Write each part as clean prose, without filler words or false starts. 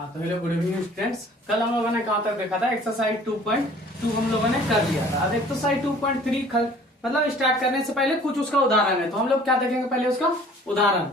हाँ तो hello good evening students. कल हम लोगों ने कहाँ तक देखा था, एक्सरसाइज 2.2 हम लोगों ने कर लिया था। अब एक्सरसाइज 2.3 मतलब स्टार्ट करने से पहले कुछ उसका उदाहरण है, तो हम लोग क्या देखेंगे पहले उसका उदाहरण।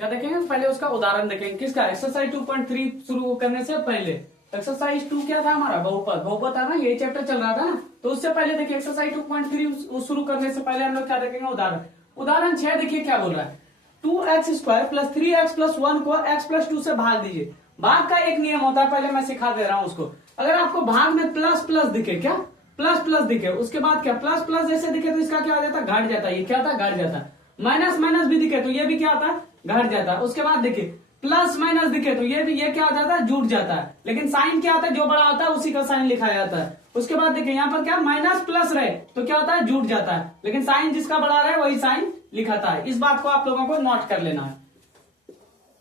क्या देखेंगे पहले उसका उदाहरण देखेंगे किसका, एक्सरसाइज 2.3 शुरू करने से पहले। एक्सरसाइज 2 क्या था हमारा, बहुपद। बहुपद था ना, यही चैप्टर चल रहा था ना, तो उससे पहले देखिए एक्सरसाइज 2.3 शुरू करने से पहले हम लोग क्या देखेंगे, उदाहरण। उदाहरण 6 देखिए क्या बोल रहा है, 2x² प्लस 3x प्लस 1 को x प्लस 2 से भाग दीजिए। भाग का एक नियम होता है, पहले मैं सिखा दे रहा हूं उसको। अगर आपको भाग में प्लस प्लस दिखे, क्या प्लस प्लस दिखे, उसके बाद क्या प्लस प्लस जैसे दिखे तो इसका क्या हो जाता है, घट जाता है। ये क्या होता है, घट जाता है। माइनस माइनस भी दिखे तो ये भी क्या होता है, घट जाता है। उसके बाद देखिए प्लस माइनस दिखे तो ये भी, ये क्या हो जाता है, जुड़ जाता है। लेकिन साइन क्या होता है, जो बड़ा होता है उसी का साइन लिखा जाता है। उसके बाद देखिए यहाँ पर क्या माइनस प्लस रहे तो क्या होता है, जुड़ जाता है। लेकिन साइन जिसका बड़ा रहे वही साइन लिखाता है। इस बात को आप लोगों को नोट कर लेना है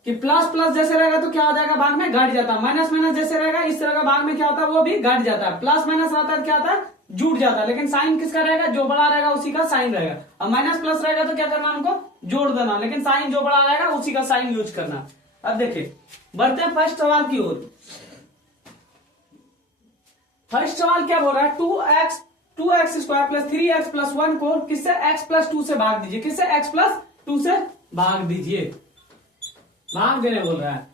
कि प्लस प्लस जैसे रहेगा तो क्या हो जाएगा, भाग में घट जाता है। माइनस माइनस जैसे रहेगा इस तरह का भाग में क्या होता है, वो भी घट जाता है। प्लस माइनस आता है क्या होता है, जुड़ जाता है। लेकिन साइन किसका रहेगा, जो बड़ा रहेगा उसी का साइन रहेगा। अब माइनस प्लस रहेगा तो क्या करना, हमको जोड़ देना। लेकिन साइन जो बड़ा रहेगा उसी का साइन यूज करना। अब देखिए बढ़ते हैं फर्स्ट सवाल की ओर। फर्स्ट सवाल क्या बोल रहा है, 2x² प्लस 3x प्लस 1 को किससे x प्लस 2 से भाग दीजिए। किससे, x प्लस 2 से भाग दीजिए। भाग देने बोल रहा है,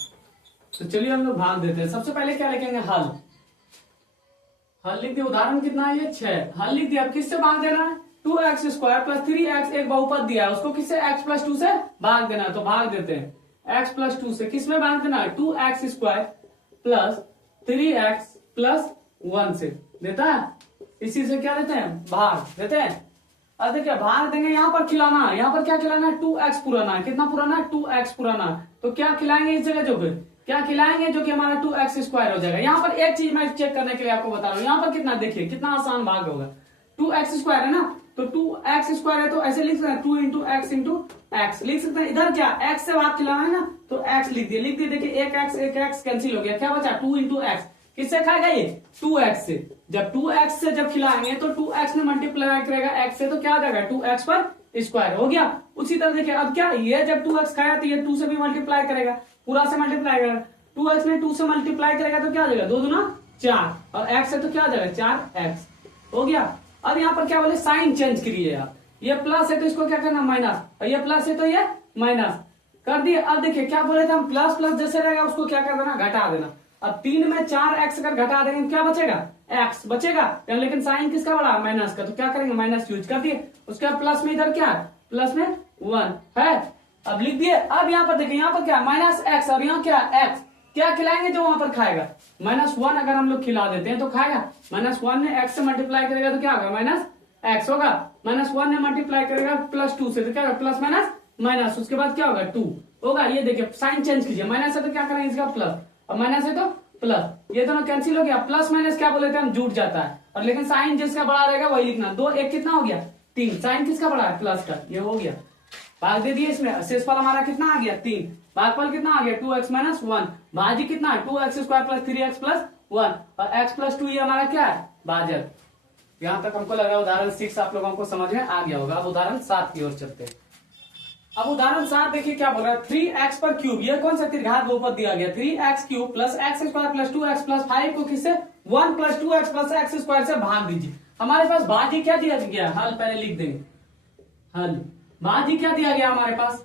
तो चलिए हम लोग भाग देते हैं। सबसे पहले क्या लिखेंगे, हल। हल लिख दिया। उदाहरण कितना है, ये 6। हल लिख दिया। अब किससे भाग देना है, 2x² प्लस 3x एक बहुपद दिया है, उसको किससे, x प्लस 2 से भाग देना है। तो भाग देते हैं। x प्लस 2 से किसमें भाग देना है, 2x² प्लस 3x प्लस 1 से देता है। इसी से क्या देते हैं, भाग देते हैं। अब देखिए भाग देंगे, यहाँ पर खिलाना है। यहाँ पर क्या खिलाना है, 2x पुराना है। कितना पुराना है, 2x पुराना है। तो क्या खिलाएंगे इस जगह, जो क्या खिलाएंगे, जो कि हमारा 2x² हो जाएगा। यहाँ पर एक चीज मैं चेक करने के लिए आपको बता रहा हूँ, यहाँ पर कितना, देखिए कितना आसान भाग होगा। 2x² है ना, तो 2x² है तो ऐसे लिख सकते हैं 2 इंटू एक्स इंटू एक्स लिख सकते हैं। इधर क्या x से भाग खिलाना है ना, तो x लिख दिए। देखिए एक x कैंसिल हो गया, क्या बचा, 2 इंटू एक्स। किससे खाएगा ये, 2x से। जब 2x से जब खिलाएंगे तो 2x में मल्टीप्लाई करेगा x से, तो क्या आ जाएगा, 2x पर स्क्वायर हो गया। उसी तरह देखिए अब क्या, ये जब 2x खाया तो ये 2 से भी मल्टीप्लाई करेगा, पूरा से मल्टीप्लाई करेगा। 2x में 2 से मल्टीप्लाई करेगा तो क्या आ जाएगा, 2 दूना 4, और x है तो क्या आ जाएगा, 4x हो गया। अब यहाँ पर क्या बोले, साइन चेंज करिए आप। ये प्लस है तो इसको क्या करना, माइनस, और ये प्लस है तो ये माइनस कर दिए। अब देखिए क्या बोले थे हम, प्लस प्लस जैसे रहेगा उसको क्या कर देना, घटा देना। अब 3 में 4x अगर घटा देंगे क्या बचेगा, x बचेगा। लेकिन साइन किसका बड़ा, माइनस का, तो क्या करेंगे, माइनस यूज कर दिए। उसके बाद प्लस में इधर क्या है, प्लस में 1 है। अब लिख दिए। अब यहाँ पर देखिए, यहाँ पर क्या -x और यहाँ क्या x, क्या खिलाएंगे जो वहां पर खाएगा, -1 अगर हम लोग खिला देते हैं तो खाएगा। -1 में x से मल्टीप्लाई करेगा तो क्या होगा, -x होगा। -1 में मल्टीप्लाई करेगा +2 से तो क्या होगा, प्लस माइनस माइनस, उसके बाद क्या होगा, 2 होगा। ये देखिए साइन चेंज कीजिए, माइनस है तो क्या करेंगे इसका प्लस, और माइनस है तो प्लस, ये दोनों कैंसिल हो गया। प्लस माइनस क्या बोले थे हम, जुड़ जाता है। और लेकिन साइन जिसका बड़ा रहेगा वही लिखना। 2 1 कितना हो गया, 3। साइन किसका बड़ा है, प्लस का, ये हो गया। भाग दे दिए इसमें। शेषफल हमारा कितना आ गया, 3। भागफल कितना आ गया, 2x - 1। भाजी कितना है, 2x² प्लस 3x प्लस 1, और x प्लस 2 ये हमारा क्या है, भाजक। यहां तक हमको लग रहा है उदाहरण 6 आप लोगों को समझ में आ गया होगा। अब उदाहरण 7 की ओर चलते हैं। अब उदाहरण 7 देखिए क्या बोल रहा है, 3x पर क्यूब, ये कौन सा त्रिघात बहुपद दिया गया, 3x³ plus x² plus 2x plus 5 को किससे, 1 प्लस 2x प्लस x² से भाग दीजिए। हमारे पास भाजी क्या दिया गया, हल पहले लिख देंगे। हल भाजी क्या दिया गया हमारे पास,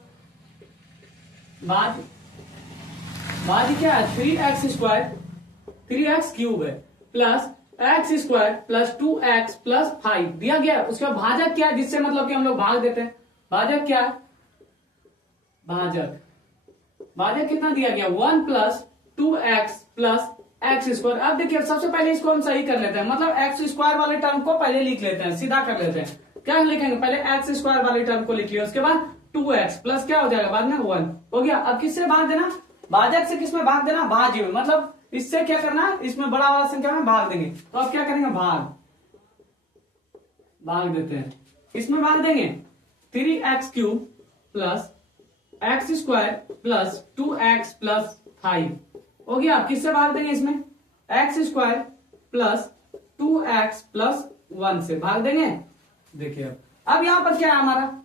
भाजी क्या है, 3x³ है plus x² plus 2x plus 5 दिया गया। उसके बाद भाजक क्या है, जिससे मतलब कि हम लोग भाग देते हैं। भाजक क्या है, भाजक कितना दिया गया, 1 प्लस 2x प्लस x²। अब देखिए सबसे पहले इसको हम सही कर लेते हैं, मतलब x² वाले टर्म को पहले लिख लेते हैं, सीधा कर लेते हैं। क्या लिखेंगे, पहले x² वाले टर्म को लिख लिया, उसके बाद 2x प्लस क्या हो जाएगा, बाद में 1 हो गया। अब किससे भाग देना, भाजक से किसमें भाग देना, भाज्य में, मतलब इससे क्या करना, इसमें बड़ा वाला संख्या में भाग देंगे। तो अब क्या करेंगे, भाग देते हैं। इसमें भाग देंगे 3x³ plus x² plus 2x plus 5 हो गया। अब किससे भाग देंगे, इसमें x² प्लस 2x प्लस 1 से भाग देंगे। देखिए अब यहां पर क्या है हमारा,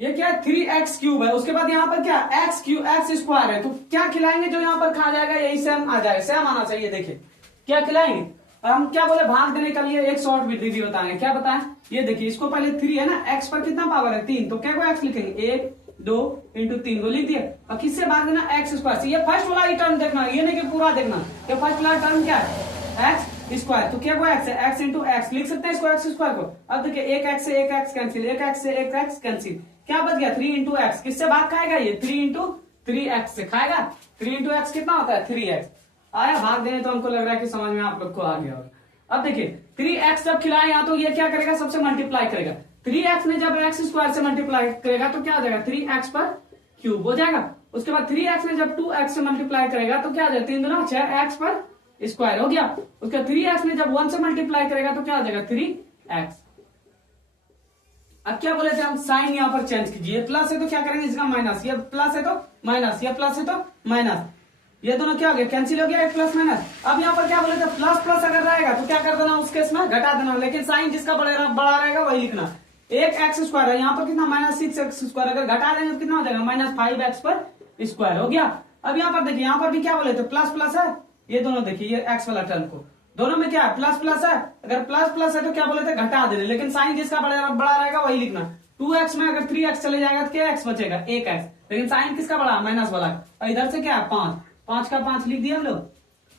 ये क्या है 3x³ है, उसके बाद यहाँ पर क्या x² है, तो क्या खिलाएंगे जो यहाँ पर खा जाएगा यही सेम आ जाएगा, सेम आना चाहिए। देखिए क्या खिलाएंगे, और हम क्या बोले भाग देने के लिए एक शॉर्ट विधि बताएंगे। क्या बताएं, ये देखिए इसको पहले 3 है ना, x पर कितना पावर है 3, तो क्या को x लिखेंगे 1 2 इंटू 3 को लिख दिया, और किससे भाग देना x² से। ये फर्स्ट वाला ही टर्म देखना, ये नहीं कि पूरा देखना, ये फर्स्ट वाला टर्म क्या है x², तो क्या को x है, x इंटू एक्स लिख सकते हैं इसको x² को। अब देखिए एक x से एक x कैंसिल, एक x से एक x कैंसिल, क्या बच गया 3 इंटू एक्स, किससे भाग खाएगा ये 3 इंटू 3x से खाएगा, 3 इंटू एक्स कितना होता है 3x। आया भाग देने, तो हमको लग रहा है कि समझ में आप लोग को आ गया होगा। अब देखिए 3x जब खिलाए यहाँ, तो ये क्या करेगा सबसे मल्टीप्लाई करेगा, 3x ने जब x² से मल्टीप्लाई करेगा तो क्या हो जाएगा 3x³ हो जाएगा। उसके बाद 3x ने जब 2x से मल्टीप्लाई करेगा तो क्या हो जाएगा 3 दूना 6x² हो गया। उसके 3x ने जब 1 से मल्टीप्लाई करेगा तो क्या हो जाएगा 3x। अब क्या बोले थे हम, साइन यहाँ पर चेंज कीजिए, प्लस है तो क्या करेंगे इसका माइनस, ये प्लस है तो माइनस, ये प्लस है तो माइनस, ये दोनों क्या हो गया कैंसिल हो गया, एक प्लस माइनस। अब यहाँ पर क्या बोले थे प्लस प्लस अगर रहेगा तो क्या कर देना उस केस में घटा देना, लेकिन साइन जिसका बड़ा रहेगा वही लिखना। एक x² है यहाँ पर कितना -6x², अगर घटा देंगे तो कितना हो जाएगा -5x² हो गया। अब यहाँ पर देखिए यहाँ पर भी क्या बोले थे प्लस प्लस है, ये दोनों देखिए ये x वाला टर्म को, दोनों में क्या है प्लस प्लस है, अगर प्लस प्लस है तो क्या बोले थे घटा देने, लेकिन साइन जिसका बड़ा रहेगा वही लिखना। 2x में अगर 3x चले जाएगा तो क्या x बचेगा 1x, लेकिन साइन किसका बड़ा माइनस वाला, और इधर से क्या है 5 का 5 लिख दिया हम लोग।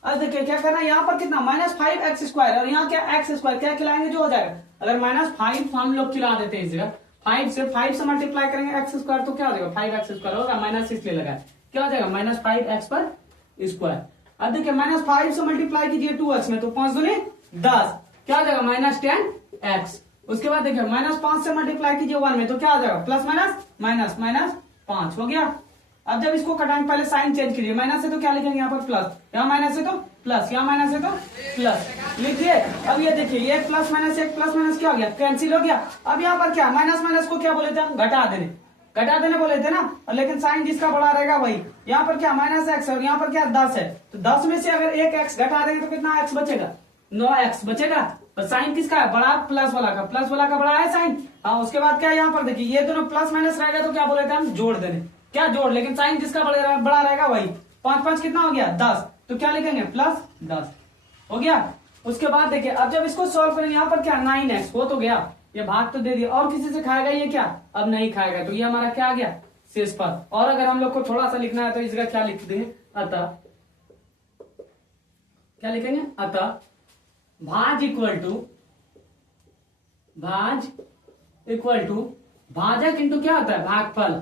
अब देखिए क्या करना है, यहाँ पर कितना -5x² और यहाँ क्या x², क्या खिलाएंगे जो हो जाएगा, अगर -5 हम लोग खिला देते हैं इस जगह, 5 से मल्टीप्लाई करेंगे x² तो क्या हो जाएगा 5x² होगा, -6 ले लगा क्या हो जाएगा -5x²। अब देखिए -5 से मल्टीप्लाई कीजिए 2x में, तो 5 दूनी 10 क्या हो जाएगा -10x। उसके बाद देखिए -5 से मल्टीप्लाई कीजिए 1 में, तो क्या हो जाएगा प्लस माइनस -5 हो गया। अब जब इसको कटाएंगे पहले साइन चेंज कीजिए, माइनस है तो क्या लिखेंगे यहाँ पर प्लस, यहाँ माइनस है तो प्लस, यहाँ माइनस है तो प्लस लिखिए। अब ये देखिए ये प्लस माइनस क्या हो गया कैंसिल हो गया। अब यहाँ पर क्या माइनस को क्या बोले थे हम घटा देने बोले थे ना, लेकिन साइन जिसका बड़ा रहेगा वही। यहाँ पर क्या -x और यहाँ पर क्या 10 है, तो 10 में से अगर एक x घटा देंगे तो कितना x बचेगा 9x बचेगा। और साइन किसका है बड़ा, प्लस वाला का बड़ा है साइन। हाँ उसके बाद क्या यहाँ पर देखिए ये दोनों प्लस माइनस रहेगा तो क्या बोले थे हम जोड़ देने, क्या जोड़, लेकिन साइन जिसका बड़ा रहेगा वही। 5 कितना हो गया 10, तो क्या लिखेंगे +10 हो गया। उसके बाद देखिए अब जब इसको सॉल्व करेंगे यहाँ पर क्या 9x हो तो गया, ये भाग तो दे दिया, और किसी से खाएगा ये क्या अब नहीं खाएगा, तो ये हमारा क्या आ गया शेष पद। और अगर हम लोग को थोड़ा सा लिखना है तो इसका क्या लिख देंगे अतः, क्या लिखेंगे अतः भाज इक्वल टू भाजक इंटू क्या होता है भागफल,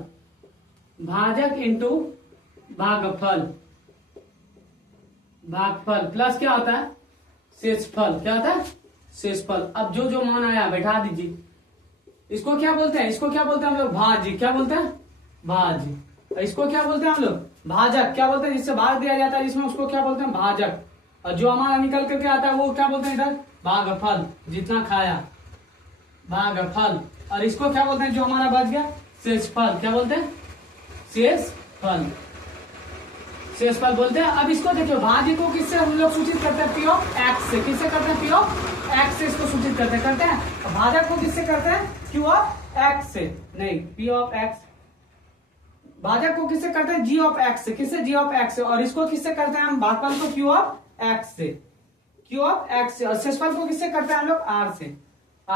भाजक इंटू भागफल प्लस क्या होता है शेषफल, क्या होता है शेषफल। अब जो मान आया बैठा दीजिए, इसको क्या बोलते हैं हम लोग भाज्य, क्या बोलते हैं भाज्य। इसको क्या बोलते हैं हम लोग भाजक, क्या बोलते हैं जिससे भाग दिया जाता है जिसमें, उसको क्या बोलते हैं भाजक। और जो हमारा निकल करके आता है वो क्या बोलते हैं इधर भागफल, जितना खाया भागफल। और इसको क्या बोलते हैं जो हमारा बच गया शेषफल, क्या बोलते हैं शेषफल बोलते हैं। अब इसको देखियो भाज्य को किससे हम लोग सूचित करते हैं P(x) से, किससे करते हैं P(x) से इसको सूचित करते हैं। भाजक को किससे करते हैं Q(x) से, नहीं P(x), भाजक को किससे करते हैं G(x) से, किससे G(x) से, और इसको किससे करते हैं हम भागफल को Q(x) से, और शेषफल को किससे करते हैं हम लोग R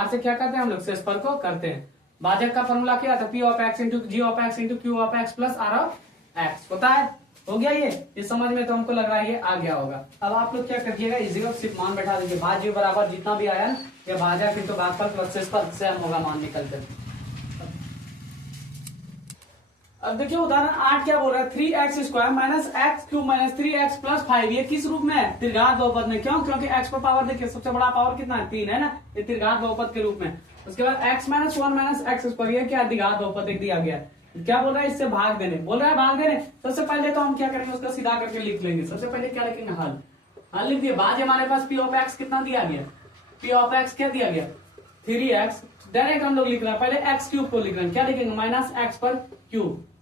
से क्या करते हैं हम लोग शेषफल को करते हैं। भाजक का फॉर्मूला क्या था P(x) into G(x) into Q(x) plus R(x) होता है। हो गया ये समझ में तो हमको लग रहा है ये आ गया होगा। अब आप लोग क्या करिएगा इस जगह सिर्फ मान बैठा दीजिए, भाज्य बराबर जितना भी आया ना ये भाजक इंटू भागफल प्लस शेषफल सेम होगा मान निकल कर। अब देखिए उदाहरण 8 क्या बोल रहा है 3x² minus x³ minus 3x plus 5, ये किस रूप में है त्रिघात बहुपद में। क्यों, क्योंकि x पर पावर देखिए सबसे बड़ा पावर कितना है 3 है ना, ये त्रिघात बहुपद के रूप में। उसके बाद x - 1 माइनस x², ये क्या द्विघात बहुपद एक दिया गया है। क्या बोल रहा है इससे भाग देने, बोल रहा है भाग देने। सबसे पहले तो हम क्या करेंगे उसका सीधा करके लिख लेंगे। सबसे पहले क्या लिखेंगे हल लिख दिए। भाज्य हमारे पास P(x) कितना दिया गया, P(x) क्या दिया गया 3x, डायरेक्ट हम लोग लिख रहे हैं पहले x³ को लिख रहे हैं, क्या लिखेंगे -x/3,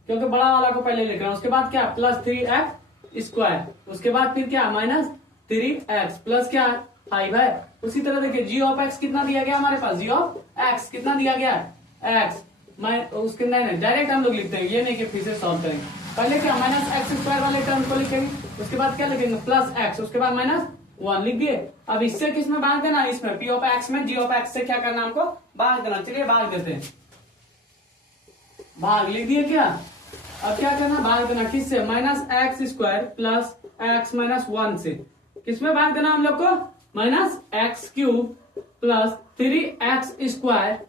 क्योंकि बड़ा वाला को पहले लिख रहे हैं। उसके बाद क्या +3x², उसके बाद फिर क्या -3x प्लस क्या 5 है। उसी तरह देखिए G(x) कितना दिया गया हमारे पास, G(x) कितना दिया गया x मैं उसके नहीं डायरेक्ट हम लोग लिखते हैं, ये नहीं कि फिर से सॉल्व करेंगे। पहले क्या माइनस एक्स स्क्वायर वाले टर्म को लिखेंगे, उसके बाद क्या लिखेंगे प्लस एक्स, उसके बाद माइनस 1 लिख दिए। अब इससे किस में भाग देना, इसमें पी ऑफ एक्स में जी ऑफ एक्स से क्या करना हमको भाग देना। चलिए भाग देते हैं, भाग लिख दिए क्या। अब क्या करना भाग देना किससे, minus x square plus x minus 1 से। किसमें भाग देना हम लोग को, minus x cube plus 3x square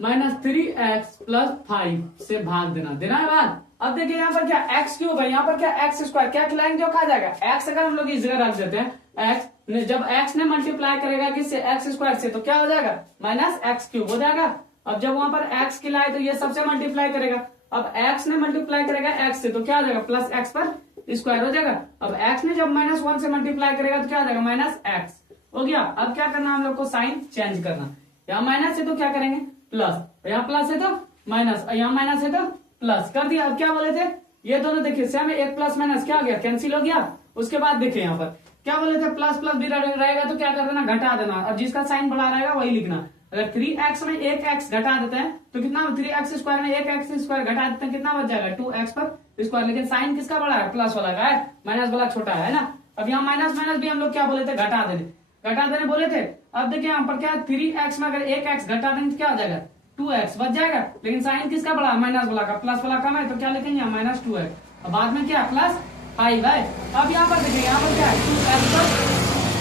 minus 3x plus 5 से भाग देना, देना है भाग। अब देखिए यहाँ पर क्या x क्यूब है, यहाँ पर क्या x स्क्वायर, क्या खिलाएंगे जो खा जाएगा x, अगर हम लोग इस जगह रख देते हैं x ने, जब x ने मल्टीप्लाई करेगा किससे x स्क्वायर से, तो क्या हो जाएगा माइनस एक्स क्यूब हो जाएगा। अब जब वहां पर x खिलाए तो ये सबसे मल्टीप्लाई करेगा, अब x ने मल्टीप्लाई करेगा x से तो क्या हो जाएगा प्लस x पर स्क्वायर हो जाएगा। अब x ने जब माइनस 1 से मल्टीप्लाई करेगा तो क्या हो जाएगा माइनस x हो गया। अब क्या करना हम लोग को साइन चेंज करना, यहाँ माइनस है तो क्या करेंगे प्लस, यहाँ प्लस है तो माइनस, यहाँ माइनस है तो प्लस कर दिया। अब क्या बोले थे ये दोनों देखिए सेम, एक प्लस माइनस क्या हो गया कैंसिल हो गया। उसके बाद देखिए यहाँ पर क्या बोले थे प्लस प्लस भी रहेगा तो क्या कर देना घटा देना, अब जिसका साइन बड़ा रहेगा वही लिखना। अगर 3x में एक x घटा देते हैं तो कितना, 3x स्क्वायर में एक x स्क्वायर घटा देते हैं कितना बच जाएगा 2x पर स्क्वायर, लेकिन साइन किसका बड़ा है प्लस वाला का है, माइनस वाला छोटा है ना। अब यहाँ माइनस माइनस भी हम लोग क्या बोले थे घटा देने बोले थे। अब देखिए यहाँ पर क्या 3x में अगर एक x घटा देंगे तो क्या हो जाएगा 2x बच जाएगा, लेकिन साइन किसका बड़ा माइनस वाला का, प्लस वाला कम है तो क्या लिखेंगे यहाँ माइनस 2x। अब बाद में क्या प्लस 5 है। अब यहाँ पर देखिए यहाँ पर क्या है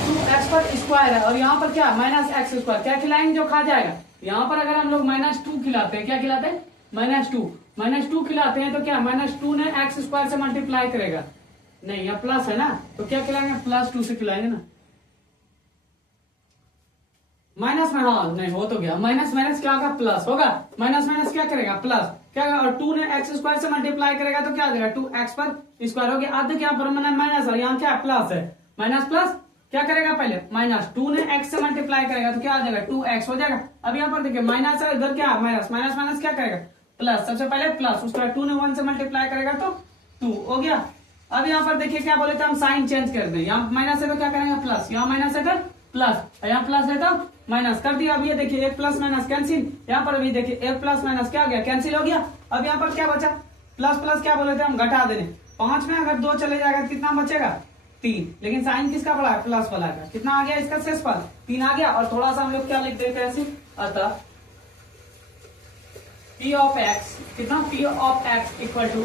2x पर स्क्वायर है और यहाँ पर क्या माइनस एक्स स्क्वायर, क्या खिलाएंगे जो खा जाएगा। यहाँ पर अगर हम लोग -2 खिलाते हैं, क्या खिलाते हैं -2 खिलाते हैं तो क्या -2 ने एक्स स्क्वायर से मल्टीप्लाई करेगा, नहीं यहाँ प्लस है ना तो क्या खिलाएंगे +2 से खिलाएंगे ना, माइनस में हाँ नहीं हो तो गया, माइनस माइनस क्या होगा प्लस होगा, माइनस माइनस क्या करेगा प्लस क्या होगा, और 2 ने एक्स स्क्वायर से मल्टीप्लाई करेगा तो क्या हो जाएगा 2x पर स्क्वायर हो गया। अब देखिए यहाँ पर माइनस और यहाँ क्या प्लस है, माइनस प्लस क्या करेगा पहले -2 ने x से मल्टीप्लाई करेगा तो क्या आ जाएगा 2x हो जाएगा। अब यहाँ पर देखिए माइनस है, इधर क्या माइनस माइनस माइनस क्या करेगा प्लस, सबसे पहले प्लस, उसके बाद 2 ने 1 से मल्टीप्लाई करेगा तो 2 हो गया। अब यहाँ पर देखिए क्या बोले थे हम साइन चेंज कर दें, यहाँ माइनस है तो क्या करेंगे प्लस, यहाँ माइनस है तो प्लस, यहाँ प्लस है तो माइनस कर दिया। अब ये देखिए एक प्लस माइनस कैंसिल, यहाँ पर भी देखिए एक प्लस माइनस क्या हो गया कैंसिल हो गया। अब यहाँ पर क्या बचा प्लस प्लस क्या बोले थे हम घटा देने, 5 में अगर 2 चले जाएगा कितना बचेगा 3, लेकिन साइन किसका बड़ा है प्लस वाला का, कितना आ गया इसका शेषफल 3 आ गया। और थोड़ा सा हम लोग क्या लिख देते हैं ऐसे, अतः p ऑफ x कितना p of x equal to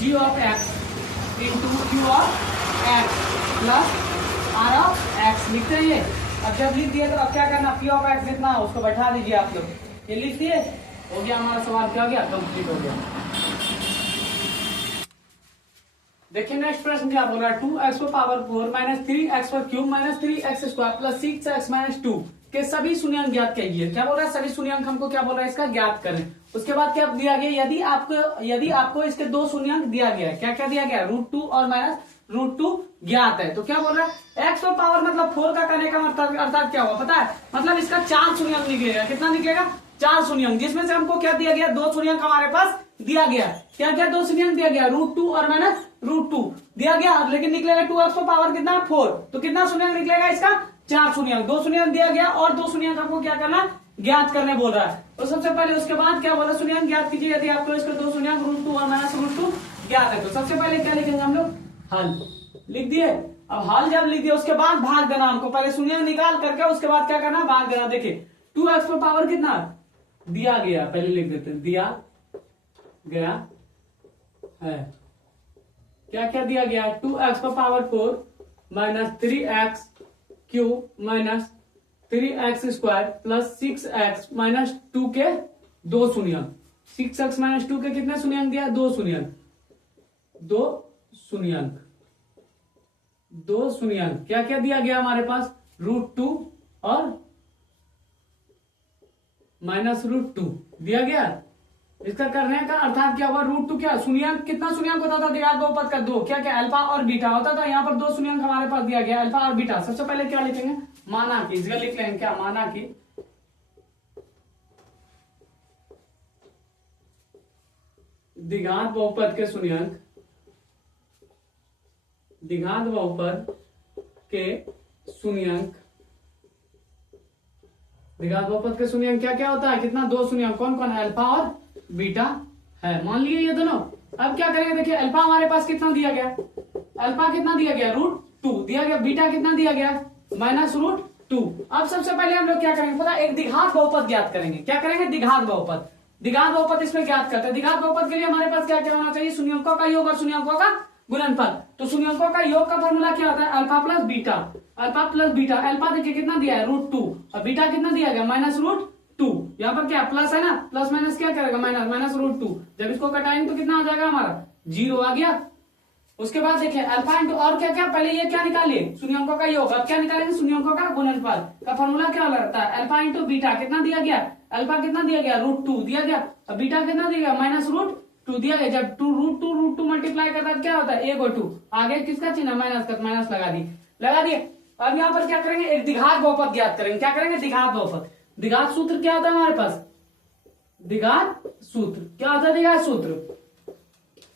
g of x into q of x plus r of x लिखते हैं ये। अब जब लिख दिए तो अब क्या करना p ऑफ x जितना हो उसको बैठा दीजिए आप लोग, ये लिख दिए हो गया हमारा सवाल क्या हो गया कंप्लीट हो गया। देखिए नेक्स्ट प्रश्न क्या बोल रहा है 2x पर पावर 4 माइनस 3x पर cube minus 3x square plus 6x minus 2 के सभी शून्यांक ज्ञात कीजिए। क्या बोल रहा है सभी शून्यांक हमको क्या बोल रहा है इसका ज्ञात करें। उसके बाद क्या दिया गया, यदि आपको इसके 2 शून्यांक दिया गया है, क्या क्या दिया गया √2 और माइनस √2 ज्ञात है, तो क्या बोल रहा है x पर पावर मतलब 4 का करने का मतलब अर्थात क्या हुआ पता है, मतलब इसका 4 शून्यांक निकलेगा, कितना निकलेगा 4 शून्यांक, जिसमें से हमको क्या दिया गया 2 शून्यांक हमारे पास दिया गया, क्या क्या 2 शून्यांक दिया गया √2 और माइनस √2 दिया गया, लेकिन निकलेगा 2x पर पावर कितना 4, तो कितना शून्यांक निकलेगा इसका 4 शून्यांक, 2 शून्यांक दिया गया और 2 शून्यांक आपको क्या करना ज्ञात करने बोल रहा है। तो सबसे पहले उसके बाद क्या बोला शून्यांक ज्ञात कीजिए, यदि आपको इसके 2 शून्यांक √2 और माइनस √2 ज्ञात है तो सबसे पहले क्या लिखेंगे हम लोग हल लिख दिए। अब हल जब लिख दिए उसके बाद भाग देना हमको, पहले शून्यांक निकाल करके उसके बाद क्या करना भाग देना। देखिए 2x पर पावर कितना दिया गया, पहले लिख देते हैं दिया गया है, क्या क्या दिया गया 2x पर power 4 minus 3x cube minus 3x square plus 6x minus 2 के 2 शून्यांक, 6x माइनस 2 के कितने शून्यांक दिया 2 शून्यांक, 2 शून्यांक क्या क्या दिया गया हमारे पास √2 और माइनस √2 दिया गया। इसका करने का अर्थात क्या हुआ √2 क्या शून्यांक, कितना शून्यांक होता था द्विघात बहुपद का 2, क्या क्या अल्फा और बीटा होता था, यहाँ पर 2 शून्यांक हमारे पास दिया गया अल्फा और बीटा। सबसे पहले क्या लिखेंगे माना कि, इसका लिख लेंगे क्या माना कि द्विघात बहुपद के शून्यांक, द्विघात बहुपद के शून्यांक, द्विघात बहुपद के शून्यांक क्या क्या होता है कितना 2 शून्यांक, कौन कौन है अल्फा और बीटा है, मान लिए ये दोनों। अब क्या करेंगे, देखिए अल्फा हमारे पास कितना दिया गया, अल्फा कितना दिया गया, √2 दिया गया, बीटा कितना दिया गया, -√2। अब सबसे पहले हम लोग क्या करेंगे पता, एक द्विघात बहुपद ज्ञात करेंगे। क्या करेंगे, द्विघात बहुपद। द्विघात बहुपद इसमें ज्ञात करते हैं। द्विघात बहुपद के लिए हमारे पास क्या क्या होना चाहिए, शून्यंकों का योग और शून्यंकों का गुणनफल। तो शून्यंकों का योग का फॉर्मूला क्या होता है, alpha plus beta, alpha plus beta. Alpha देखिए कितना दिया है, √2, और बीटा कितना दिया गया, -√2। यहाँ पर क्या प्लस है ना, प्लस माइनस क्या करेगा, -√2। जब इसको घटाएंगे तो कितना हो जाएगा हमारा, 0 आ गया। उसके बाद देखिए अल्फा इंटू और क्या क्या, पहले ये क्या निकालिए, शून्यंकों का योग। अब क्या निकालेंगे, शून्यंकों का गुणनफल का फॉर्मूला क्या रहता है, अल्फा इंटू बीटा कितना दिया गया, अल्फा कितना दिया गया, √2 दिया गया, और बीटा कितना दिया गया, -√2 दिया गया। जब √2 मल्टीप्लाई करता है क्या होता है, 1 और 2, आगे किसका चिन्ह, माइनस का, माइनस लगा दिए। अब यहाँ पर क्या करेंगे, एक द्विघात बहुपद ज्ञात करेंगे। क्या करेंगे, द्विघात बहुपद। द्विघात सूत्र क्या होता है हमारे पास, द्विघात सूत्र क्या होता है, द्विघात सूत्र,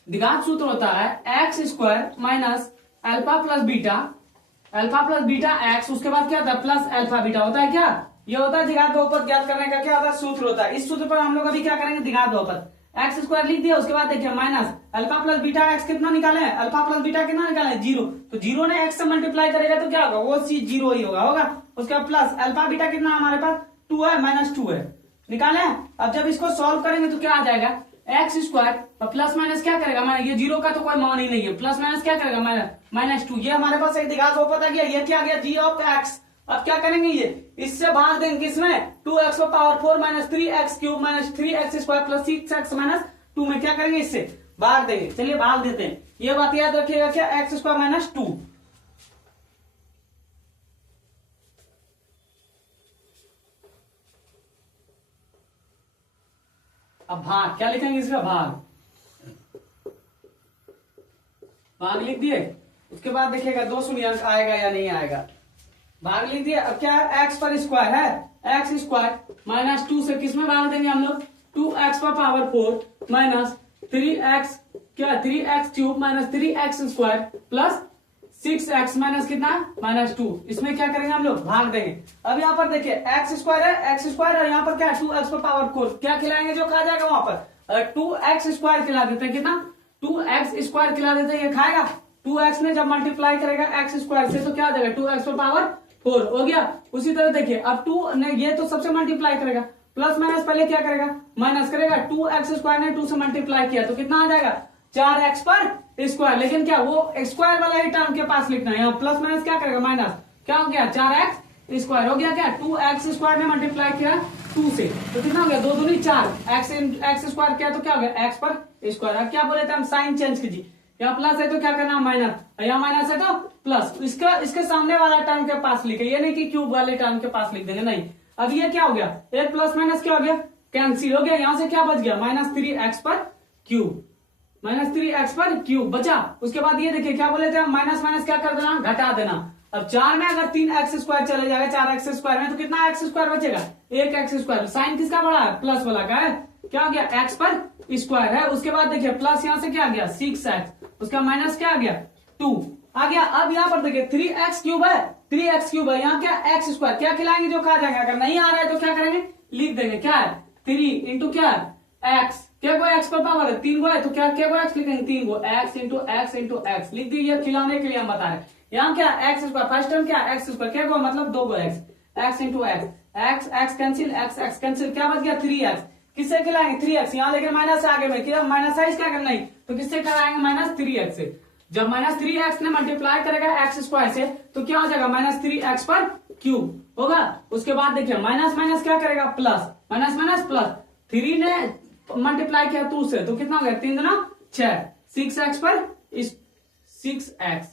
द्विघात सूत्र होता है x² minus alpha plus beta, alpha plus beta x, उसके बाद क्या होता है प्लस अल्फा बीटा होता है। क्या ये होता है द्विघात बहुपद ज्ञात करने का क्या होता है, सूत्र होता है। इस सूत्र पर हम लोग अभी क्या करेंगे, द्विघात बहुपद। x² लिख दिया, उसके बाद देखिए minus alpha plus beta x कितना निकाले हैं, अल्फा प्लस बीटा कितना निकाले हैं, 0। तो 0 ने x से मल्टीप्लाई करेगा तो क्या होगा, वो चीज 0 ही होगा। उसके बाद प्लस अल्फा बीटा कितना हमारे पास 2 है, -2 है, निकाले। अब जब इसको सॉल्व करेंगे तो क्या आ जाएगा, x² और प्लस माइनस क्या करेगा, ये 0 का तो कोई मान ही नहीं है, प्लस माइनस क्या करेगा, -2। ये हमारे पास एक द्विघात बहुपद आ गया। ये क्या गया, g(x). अब क्या करेंगे, ये इससे भाग देंगे किसमें, 2x power 4 -3x³ -3x² plus 6x -2 में क्या करेंगे, इससे भाग देंगे। चलिए भाग देते हैं, ये बात याद रखिएगा, क्या x² -2। अब भाग क्या लिखेंगे, इसका भाग लिख दिए। उसके बाद देखिएगा 2 शून्याङ्क आएगा या नहीं आएगा, भाग लिख दिए। अब क्या है, x पर स्क्वायर है, x² -2 से किसमें भाग देंगे हम लोग, 2x पर पावर 4 माइनस 3x, क्या 3x³ -3x² plus 6x minus कितना, -2। इसमें क्या करेंगे हम लोग, भाग देंगे। अब यहाँ पर देखिए x² है, x² और यहाँ पर क्या 2x पर पावर 4 क्या खिलाएंगे, जो खा जाएगा वहां पर 2x² खिला देते हैं, कितना 2x² खिला देते हैं, ये खाएगा। 2x ने जब मल्टीप्लाई करेगा x² से तो क्या आ जाएगा, 2x पर पावर 4 हो गया। उसी तरह देखिए अब 2 ने ये तो सबसे मल्टीप्लाई करेगा, प्लस माइनस पहले क्या करेगा, माइनस करेगा। 2x² ने 2 से मल्टीप्लाई किया तो कितना आ जाएगा, 4x पर स्क्वायर। लेकिन क्या वो स्क्वायर वाला ही टर्म के पास लिखना है, यहाँ प्लस माइनस क्या करेगा, माइनस, क्या हो गया 4x² हो गया। क्या 2x² ने मल्टीप्लाई किया 2 से तो कितना हो गया, 2 दूनी 4, x² किया तो क्या हो गया, x पर स्क्वायर। अब क्या बोले थे हम, साइन चेंज कीजिए, यहाँ प्लस है तो क्या करना, माइनस, यहाँ माइनस है तो प्लस। इसके सामने वाला टर्म के पास लिखे, ये नहीं कि क्यूब वाले टर्म के पास लिख देंगे, नहीं। अब ये क्या हो गया, एक प्लस माइनस क्या हो गया, कैंसिल हो गया। यहाँ से क्या बच गया, -3x पर क्यूब, -3x पर क्यूब बचा। उसके बाद ये देखिए क्या बोले थे हम, माइनस माइनस क्या कर देना, घटा देना। अब 4 में अगर 3x² चले जाएगा 4x² में तो कितना x² बचेगा, 1x²। साइन किसका बड़ा है, प्लस वाला का है, क्या हो गया, x पर स्क्वायर है। उसके बाद देखिए प्लस यहाँ से क्या आ गया 6x, उसका माइनस क्या आ गया 2 आ गया। अब यहाँ पर देखिए 3x³ है, 3x³ है, यहाँ क्या x² क्या खिलाएंगे, जो खा जाएगा। अगर नहीं आ रहा है तो क्या करेंगे, लिख देंगे, क्या है 3 इंटू क्या है x, क्या को x पर पावर है 3 गो है तो क्या को x लिखेंगे, 3 गो x इंटू x लिख दीजिए, खिलाने के लिए हम बता रहे हैं। यहाँ क्या x², फर्स्ट टर्म क्या x², क्या को मतलब 2 गो x into x cancel, x cancel, क्या बच गया 3x। किससे खिलाएंगे 3x, यहाँ लेकिन माइनस आगे में क्या माइनस साइज क्या करना नहीं तो किससे खिलाएंगे, -3x से। जब -3x ने मल्टीप्लाई करेगा x² से तो क्या हो जाएगा, -3x पर क्यूब होगा। उसके बाद देखिए माइनस माइनस क्या करेगा, प्लस, माइनस माइनस प्लस। 3 ने मल्टीप्लाई किया 2 से तो कितना हो गया, 3 दूना 6, 6x पर 6x।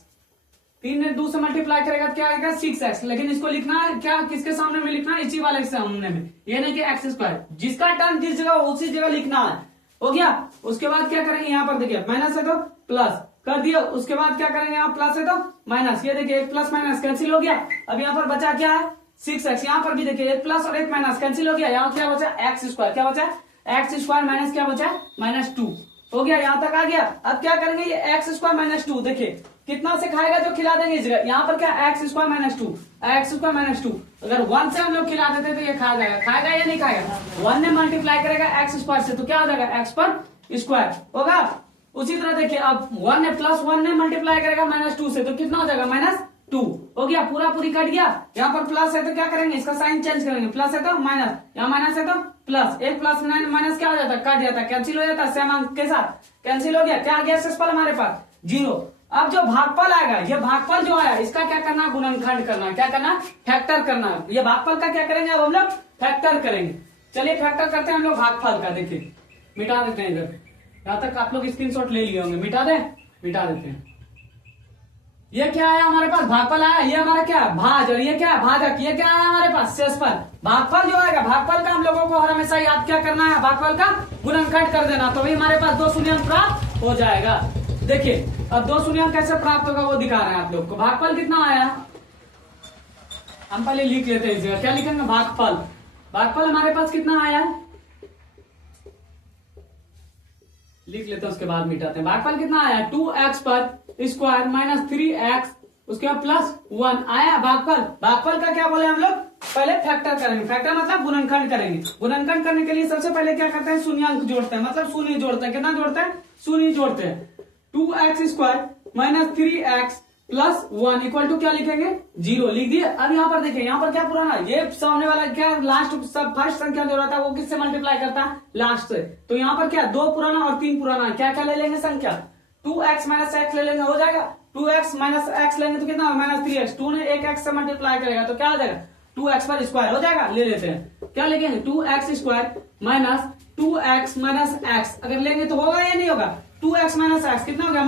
3 ने 2 से मल्टीप्लाई करेगा क्या आएगा 6x। लेकिन इसको लिखना है क्या, किसके सामने में लिखना है, इसी वाले के सामने में, ये नहीं कि x²। जिसका टर्म जिस जगह उसी जगह लिखना है, हो गया। उसके बाद क्या करेंगे, यहाँ पर देखिए माइनस है तो प्लस कर दिया। उसके बाद क्या करेंगे, यहाँ प्लस है तो माइनस, ये देखिए एक प्लस माइनस कैंसिल हो गया। अब यहाँ पर बचा क्या है 6x, यहाँ पर भी देखिए एक प्लस और एक माइनस कैंसिल हो गया। यहाँ क्या बचा x², क्या बचा x² माइनस क्या बचा -2 हो गया, यहाँ तक आ गया। अब क्या करेंगे, ये एक्स स्क्वायर माइनस टू, देखिए कितना से खाएगा जो खिला देंगे इस जगह, यहाँ पर क्या x square minus two, x square minus two, अगर 1 से हम लोग खिला देते तो ये खा जाएगा, खाएगा या नहीं खाएगा, 1 ने मल्टीप्लाई करेगा एक्स स्क्वायर से तो क्या हो जाएगा, एक्स पर स्क्वायर होगा। उसी तरह देखिए अब 1 ने प्लस 1 ने मल्टीप्लाई करेगा माइनस टू से तो कितना हो जाएगा, माइनस 2 हो गया, पूरा पूरी कट गया। यहाँ पर प्लस है तो क्या करेंगे, इसका साइन चेंज करेंगे, प्लस है तो माइनस, यहाँ माइनस है तो प्लस, एक प्लस माइनस क्या हो जाता है, कट जाता है, कैंसिल हो जाता है, सेम अंक के साथ कैंसिल हो गया। क्या आ गया शेषफल हमारे पास 0। अब जो भागफल आएगा, ये भागफल जो आया इसका क्या करना, गुणनखंड करना, क्या करना, फैक्टर करना। ये भागफल का क्या करेंगे, अब हम लोग फैक्टर करेंगे। चलिए फैक्टर करते हैं हम लोग भागफल का, देखिए मिटा देते हैं इधर, यहाँ तक आप लोग स्क्रीनशॉट ले लिए होंगे, मिटा दें, मिटा देते हैं। ये क्या आया हमारे पास, भागफल आया, ये हमारा क्या है भाज, और ये क्या है भाजक, ये क्या आया हमारे पास शेषफल। भागफल जो आएगा, भागफल का हम लोगों को हर हमेशा याद क्या करना है, भागफल का गुणनखंड कर देना, तो भी हमारे पास 2 शून्यांक प्राप्त हो जाएगा। देखिए अब 2 शून्यांक कैसे प्राप्त होगा वो दिखा रहे हैं आप लोग को। भागफल कितना आया, हम पहले लिख लेते हैं इस जगह, क्या लिखेंगे, भागफल। भागफल हमारे पास कितना आया लिख लेते हैं, उसके बाद मिटाते हैं। भागफल कितना आया, 2x पर स्क्वायर माइनस 3x उसके बाद प्लस 1 आया भागफल। भागफल का क्या बोले हम लोग, पहले फैक्टर करेंगे, फैक्टर मतलब गुणनखंड करेंगे। गुणनखंड करने के लिए सबसे पहले क्या करते हैं, शून्यांक जोड़ते हैं, मतलब शून्य जोड़ते हैं। कितना जोड़ते हैं, शून्य जोड़ते हैं। 2x square minus 3x plus 1 equal to क्या लिखेंगे, 0 लिख दिए। अब यहाँ पर देखिए, यहाँ पर क्या पुराना, ये सामने वाला क्या लास्ट सब फर्स्ट संख्या जो रहता है वो किससे मल्टीप्लाई करता है, लास्ट से। तो यहाँ पर क्या 2 पुराना और 3 पुराना, क्या क्या ले लेंगे संख्या, 2x माइनस x ले लेंगे, हो जाएगा। 2x माइनस x लेंगे तो कितना, माइनस 3x, 2 ने एक x से मल्टीप्लाई करेगा तो क्या हो जाएगा, 2x पर स्क्वायर हो जाएगा। ले लेते हैं, क्या लिखेंगे, 2x square minus 2x minus x, अगर लेंगे तो होगा या नहीं होगा, 2x माइनस x कितना हो गया,